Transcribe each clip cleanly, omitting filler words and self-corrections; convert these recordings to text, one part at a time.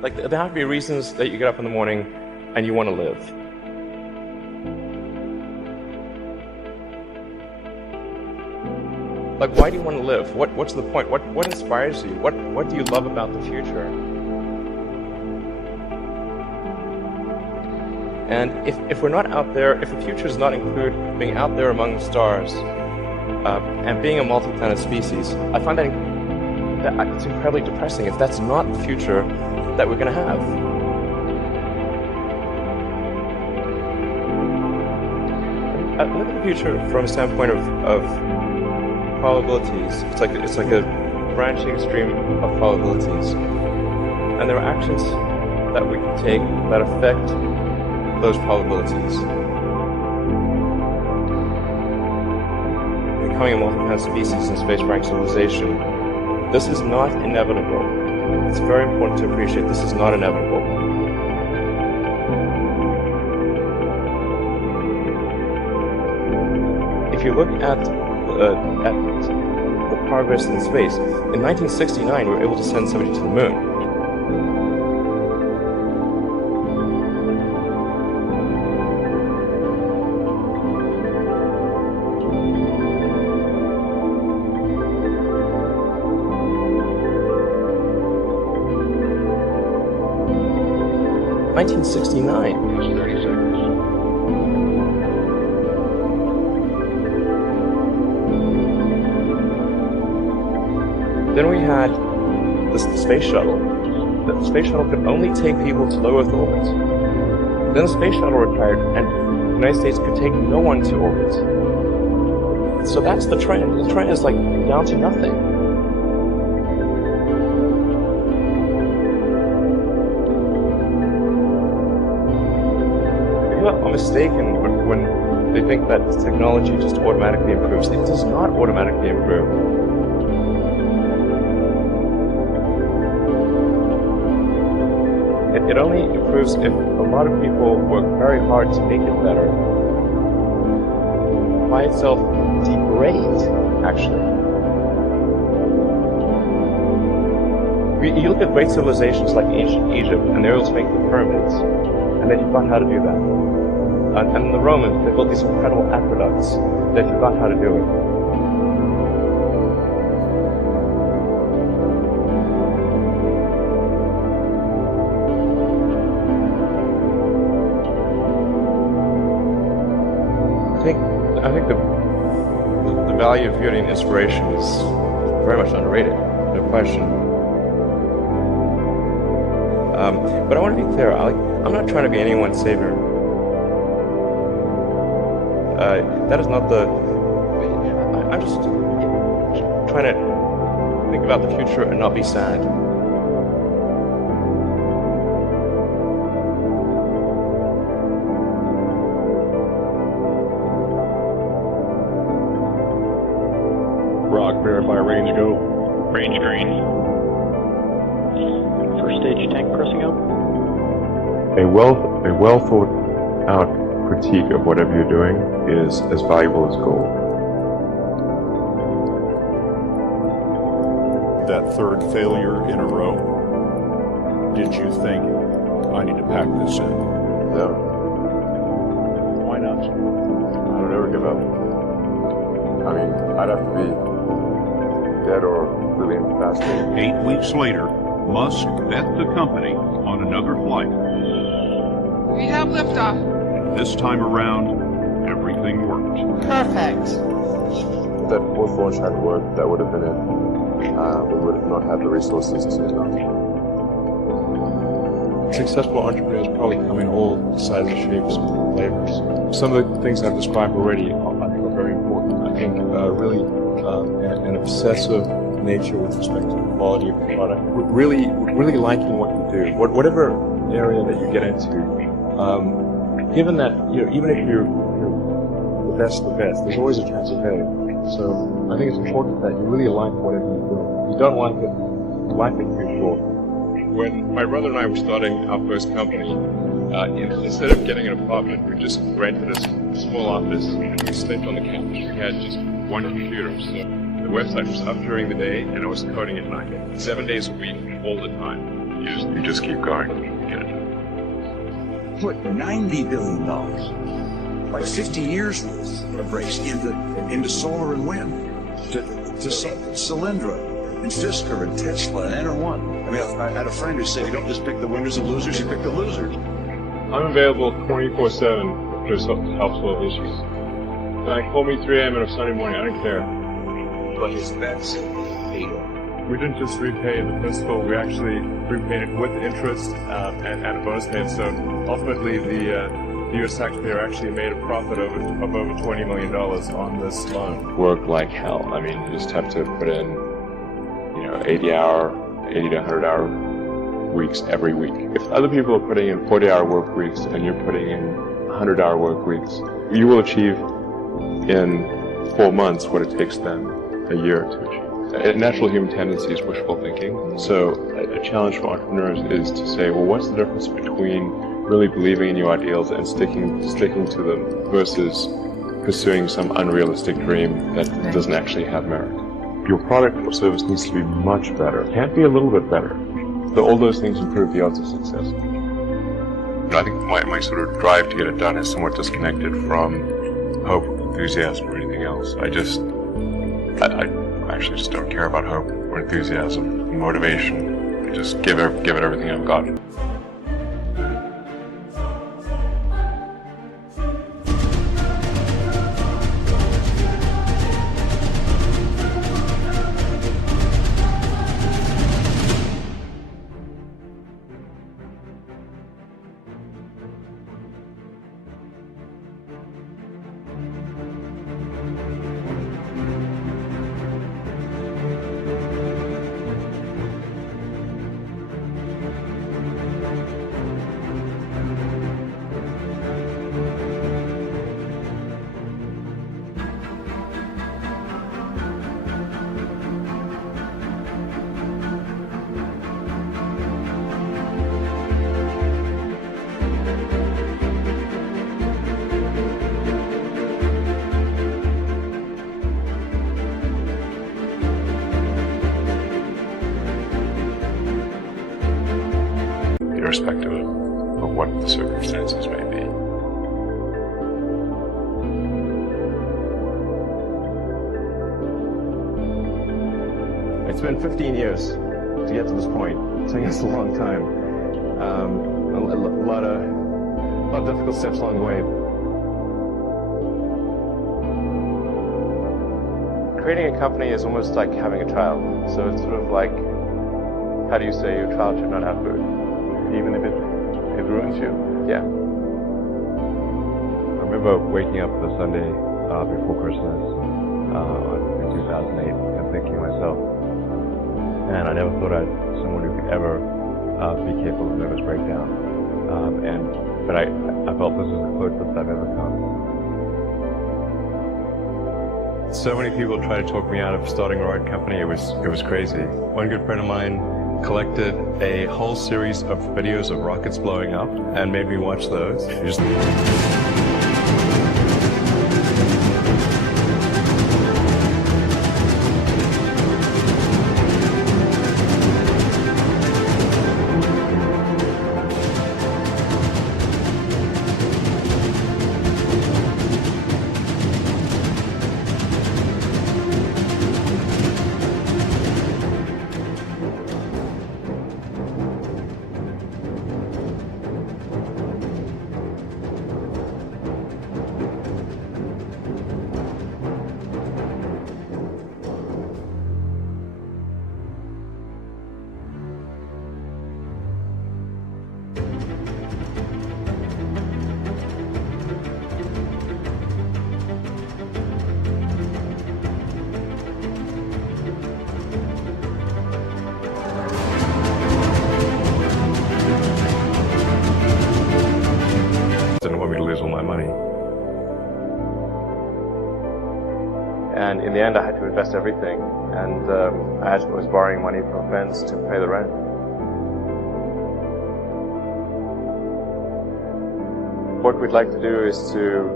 Like, there have to be reasons that you get up in the morning and you want to live. Like, why do you want to live? What's the point? What inspires you? What do you love about the future? And if we're not out there, if the future does not include being out there among the stars and being a multi-planet species, I find that it's incredibly depressing if that's not the future that we're going to have. I look at the future from a standpoint of probabilities. It's like a branching stream of probabilities, and there are actions that we can take that affect those probabilities. Becoming a multi-planet species in space-faring civilization, this is not inevitable. It's very important to appreciate this is not inevitable. If you look at the progress in space, in 1969 we were able to send somebody to the moon. Then we had the space shuttle. The space shuttle could only take people to low Earth orbit. Then the space shuttle retired, and the United States could take no one to orbit. So that's the trend. The trend is like down to nothing. People are mistaken when they think that technology just automatically improves. It does not automatically improve. It only improves if a lot of people work very hard to make it better. By itself, degrade, actually. You look at great civilizations like ancient Egypt, and they're able to make the pyramids, and they forgot how to do that. And the Romans, they built these incredible aqueducts, they forgot how to do it. I think the value of beauty and inspiration is very much underrated, no question. But I want to be clear, I'm not trying to be anyone's savior. That is not I'm just trying to think about the future and not be sad. Verify range go. Range green. First stage tank pressing up. A well thought out critique of whatever you're doing is as valuable as gold. That third failure in a row. Did you think, I need to pack this in? No. Why not? I don't ever give up. I mean, I'd have to be dead or really incapacitated. 8 weeks later, Musk bet the company on another flight. We have liftoff. This time around, everything worked. Perfect. If that fourth launch hadn't worked, that would have been it. We would have not had the resources to Successful entrepreneurs probably come in all sizes, shapes, and flavors. Some of the things I've described already, I think, are very important. I think really an obsessive nature with respect to the quality of the product. Really liking what you do, whatever area that you get into. Given that even if you're the best, there's always a chance of failure. So I think it's important that you really like whatever you do. If you don't like it, life is too short. When my brother and I were starting our first company, instead of getting an apartment, we just rented a small office and we slept on the couch. We had just one computer, so the website was up during the day and I was coding at night. 7 days a week, all the time. You just keep going. You get it. Put $90 billion, like 50 years worth of race into solar and wind, to Solyndra and Fisker and Tesla and Enter1. I mean, I had a friend who said, you don't just pick the winners and losers, you pick the losers. I'm available 24/7 to help solve issues. Call me 3 a.m. on a Sunday morning, I don't care. But his bets paid off. We didn't just repay the principal, we actually repaid it with interest and a bonus payment. So ultimately, the U.S. taxpayer actually made a profit of over $20 million on this loan. Work like hell. I mean, you just have to put in, 80 to 100-hour weeks every week. If other people are putting in 40-hour work weeks and you're putting in 100-hour work weeks, you will achieve in 4 months what it takes them a year to achieve. A natural human tendency is wishful thinking. So a challenge for entrepreneurs is to say, well, what's the difference between really believing in your ideals and sticking to them versus pursuing some unrealistic dream that doesn't actually have merit? Your product or service needs to be much better. It can't be a little bit better. So all those things improve the odds of success. I think my sort of drive to get it done is somewhat disconnected from hope, enthusiasm, or anything else. I actually just don't care about hope or enthusiasm, motivation. I just give it everything I've got. Irrespective of what the circumstances may be. It's been 15 years to get to this point. It's taken us a long time. A lot of difficult steps along the way. Creating a company is almost like having a child. So it's sort of like, how do you say your child should not have food? Even if it ruins you. Yeah. I remember waking up the Sunday before Christmas in 2008 and thinking to myself, man, I never thought I'd someone who could ever be capable of nervous breakdown. But I felt this is the closest I've ever come. So many people tried to talk me out of starting a road company. It was crazy. One good friend of mine collected a whole series of videos of rockets blowing up and made me watch those. Didn't want me to lose all my money. And in the end, I had to invest everything, and I was borrowing money from friends to pay the rent. What we'd like to do is to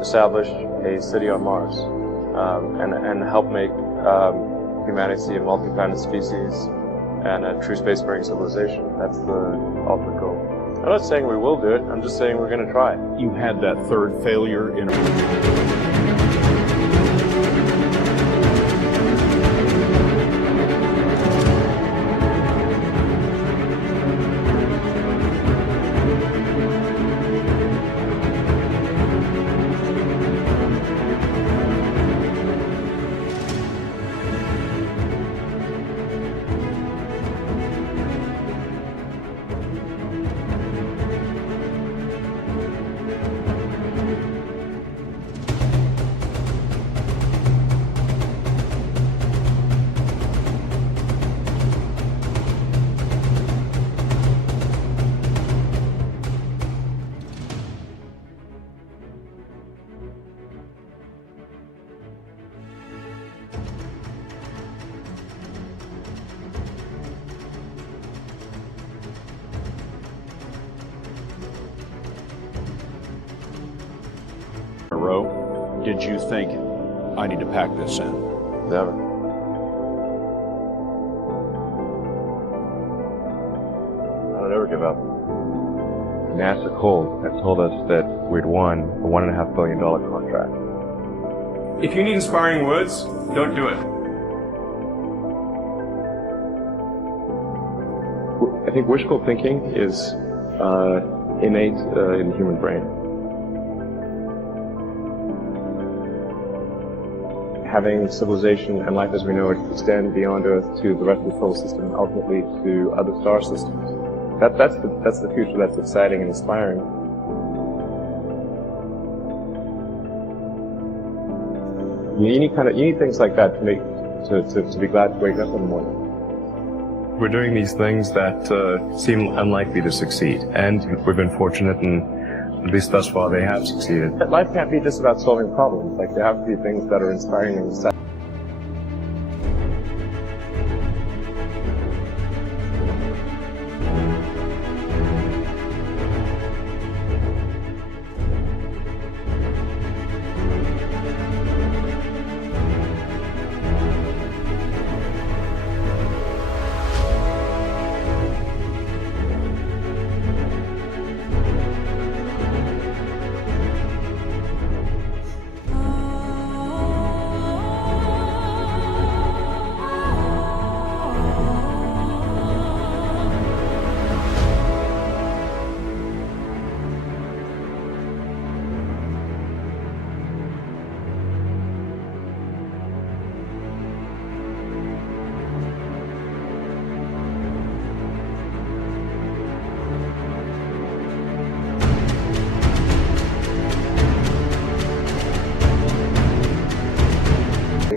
establish a city on Mars and help make humanity a multi-planet species and a true spacefaring civilization. That's the ultimate goal. I'm not saying we will do it, I'm just saying we're going to try. You had that third failure in a... row, did you think, I need to pack this in? Never. I don't ever give up. NASA called and told us that we'd won a $1.5 billion contract. If you need inspiring words, don't do it. I think wishful thinking is innate in the human brain. Having civilization and life as we know it extend beyond Earth to the rest of the solar system and ultimately to other star systems. That's the future that's exciting and inspiring. You need things like that to be glad to wake up in the morning. We're doing these things that seem unlikely to succeed, and we've been fortunate, and at least thus far they have succeeded. Life can't be just about solving problems. Like, there have to be things that are inspiring and exciting.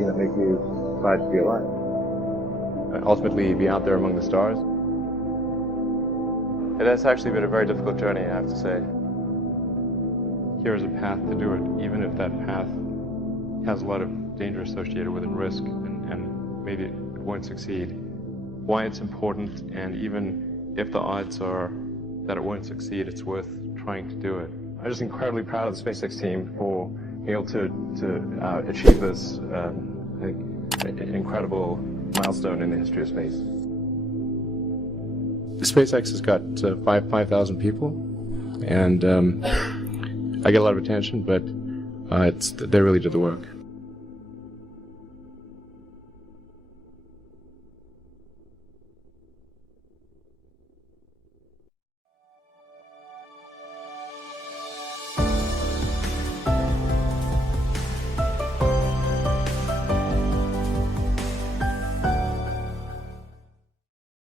That make you glad to be alive. Ultimately, be out there among the stars. It has actually been a very difficult journey, I have to say. Here is a path to do it, even if that path has a lot of danger associated with it, risk, and maybe it won't succeed. Why it's important, and even if the odds are that it won't succeed, it's worth trying to do it. I'm just incredibly proud of the SpaceX team for being able to achieve this incredible milestone in the history of space. SpaceX has got 5,000 people, and I get a lot of attention, but they really did the work.